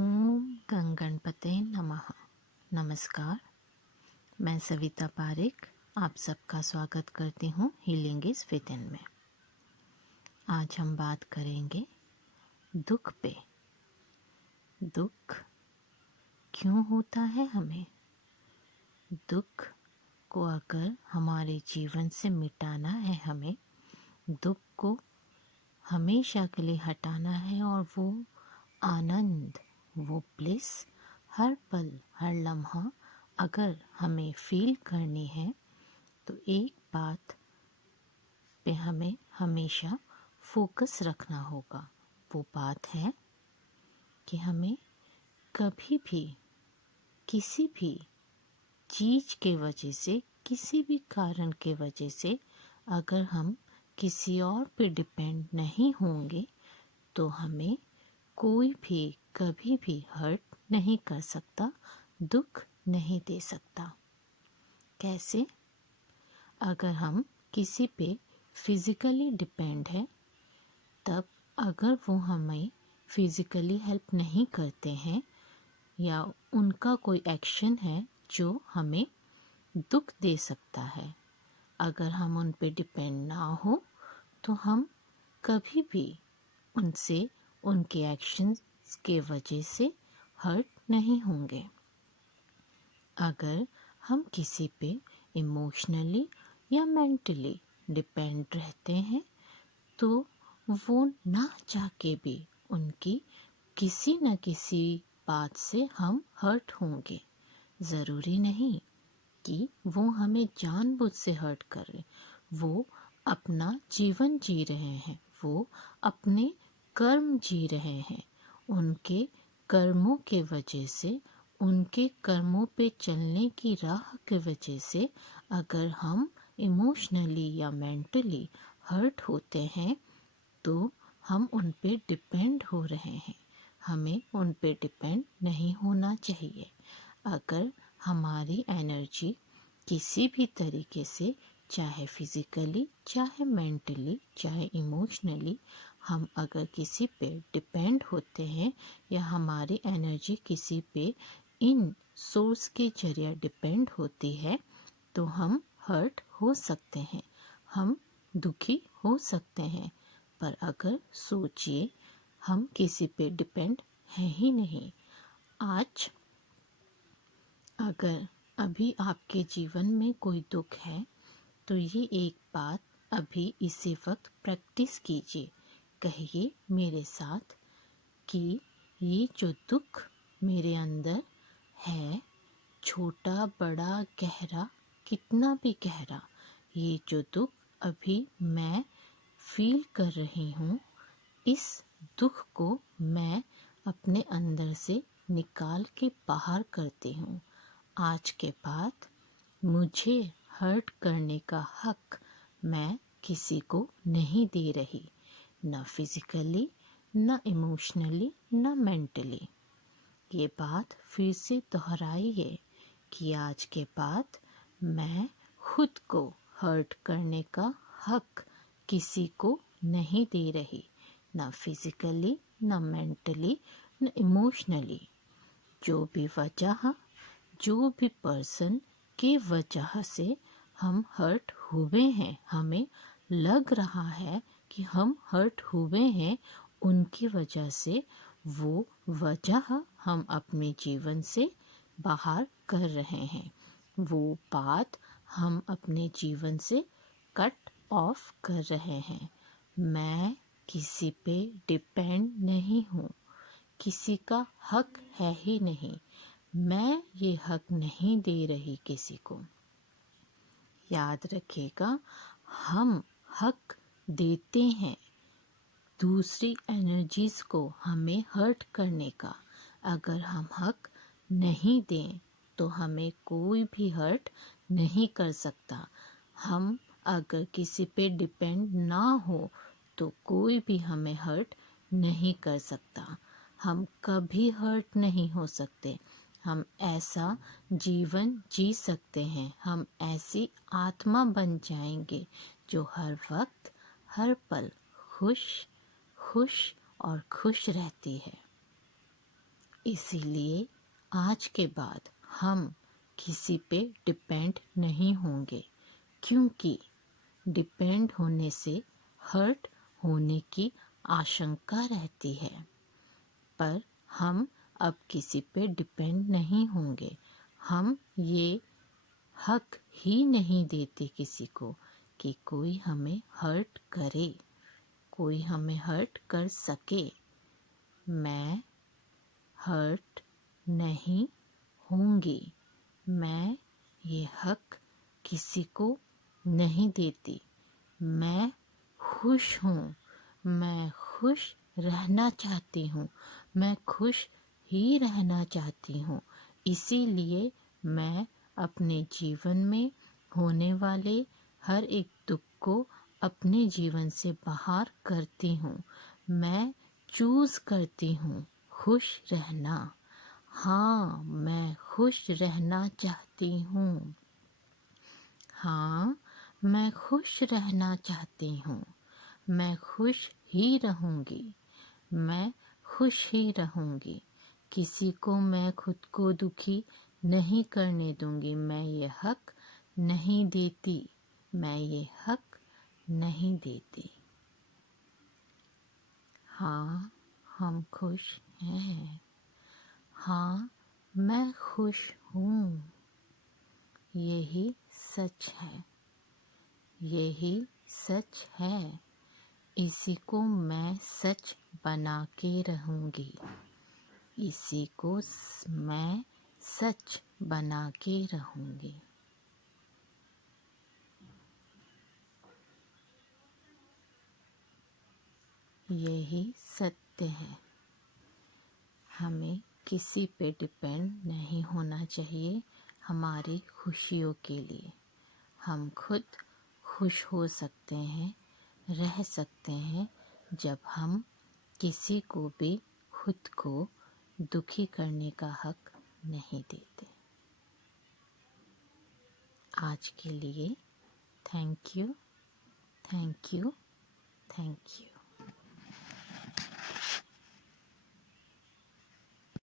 ओम गंगणपते नमः। नमस्कार, मैं सविता पारिक आप सबका स्वागत करती हूँ हीलिंग इज विद इन में। आज हम बात करेंगे दुख पे। दुख क्यों होता है हमें? दुख को अगर हमारे जीवन से मिटाना है, हमें दुख को हमेशा के लिए हटाना है और वो आनंद, वो ब्लिस हर पल हर लम्हा अगर हमें फील करनी है तो एक बात पे हमें हमेशा फोकस रखना होगा। वो बात है कि कभी भी किसी भी चीज़ के वजह से, किसी भी कारण के वजह से अगर हम किसी और पे डिपेंड नहीं होंगे तो हमें कोई भी कभी भी हर्ट नहीं कर सकता, दुख नहीं दे सकता। कैसे? अगर हम किसी पे फिज़िकली डिपेंड है, तब अगर वो हमें फिज़िकली हेल्प नहीं करते हैं या उनका कोई एक्शन है जो हमें दुख दे सकता है, अगर हम उन पे डिपेंड ना हो तो हम कभी भी उनसे, उनके एक्शंस के वजह से हर्ट नहीं होंगे। अगर हम किसी पे इमोशनली या मेंटली डिपेंड रहते हैं तो वो ना चाह के भी उनकी किसी न किसी बात से हम हर्ट होंगे। ज़रूरी नहीं कि वो हमें जानबूझ से हर्ट कर रहे, वो अपना जीवन जी रहे हैं, वो अपने कर्म जी रहे हैं। उनके कर्मों के वजह से, उनके कर्मों पे चलने की राह के वजह से अगर हम इमोशनली या मेंटली हर्ट होते हैं तो हम उन पे डिपेंड हो रहे हैं। हमें उन पे डिपेंड नहीं होना चाहिए। अगर हमारी एनर्जी किसी भी तरीके से, चाहे फिज़िकली, चाहे मेंटली, चाहे इमोशनली, हम अगर किसी पे डिपेंड होते हैं या हमारी एनर्जी किसी पे इन सोर्स के जरिए डिपेंड होती है तो हम हर्ट हो सकते हैं, हम दुखी हो सकते हैं। पर अगर सोचिए, हम किसी पे डिपेंड हैं ही नहीं। आज अगर अभी आपके जीवन में कोई दुख है तो ये एक बात अभी इसी वक्त प्रैक्टिस कीजिए। कहिए मेरे साथ कि ये जो दुख मेरे अंदर है, छोटा बड़ा गहरा, कितना भी गहरा, ये जो दुख अभी मैं फील कर रही हूँ, इस दुख को मैं अपने अंदर से निकाल के बाहर करती हूँ। आज के बाद मुझे हर्ट करने का हक मैं किसी को नहीं दे रही, न फिज़िकली, न इमोशनली, न मेंटली। ये बात फिर से दोहराइए कि आज के बाद मैं खुद को हर्ट करने का हक किसी को नहीं दे रही, न फिज़िकली, न मेंटली, न इमोशनली। जो भी वजह, जो भी पर्सन की वजह से हम हर्ट हुए हैं, हमें लग रहा है कि हम हर्ट हुए हैं, उनकी वजह से वो वजह हम अपने जीवन से बाहर कर रहे हैं, वो बात हम अपने जीवन से कट ऑफ कर रहे हैं। मैं किसी पे डिपेंड नहीं हूँ, किसी का हक है ही नहीं, मैं ये हक नहीं दे रही किसी को। याद रखिएगा, हम हक देते हैं दूसरी एनर्जीज को हमें हर्ट करने का। अगर हम हक नहीं दें तो हमें कोई भी हर्ट नहीं कर सकता। हम अगर किसी पे डिपेंड ना हो तो कोई भी हमें हर्ट नहीं कर सकता। हम कभी हर्ट नहीं हो सकते। हम ऐसा जीवन जी सकते हैं, हम ऐसी आत्मा बन जाएंगे जो हर वक्त, हर पल खुश खुश और खुश रहती है। इसीलिए आज के बाद हम किसी पे डिपेंड नहीं होंगे, क्योंकि डिपेंड होने से हर्ट होने की आशंका रहती है। पर हम अब किसी पे डिपेंड नहीं होंगे। हम ये हक ही नहीं देते किसी को कि कोई हमें हर्ट करे, कोई हमें हर्ट कर सके। मैं हर्ट नहीं होंगी। मैं ये हक किसी को नहीं देती। मैं खुश हूँ। मैं खुश रहना चाहती हूँ। मैं खुश ही रहना चाहती हूँ। इसीलिए मैं अपने जीवन में होने वाले हर एक दुख को अपने जीवन से बाहर करती हूँ। मैं चूज करती हूँ खुश रहना। हाँ, मैं खुश रहना चाहती हूँ। हाँ, मैं खुश रहना चाहती हूँ। मैं खुश ही रहूँगी। मैं खुश ही रहूँगी। किसी को मैं खुद को दुखी नहीं करने दूंगी। मैं ये हक नहीं देती। मैं ये हक नहीं देती। हाँ, हम खुश हैं। हाँ, मैं खुश हूँ। यही सच है। यही सच है। इसी को मैं सच बना के रहूँगी। इसी को मैं सच बना के रहूँगी। यही सत्य है। हमें किसी पे डिपेंड नहीं होना चाहिए हमारी खुशियों के लिए। हम खुद खुश हो सकते हैं, रह सकते हैं, जब हम किसी को भी खुद को दुखी करने का हक नहीं देते। आज के लिए thank you, thank you, thank you.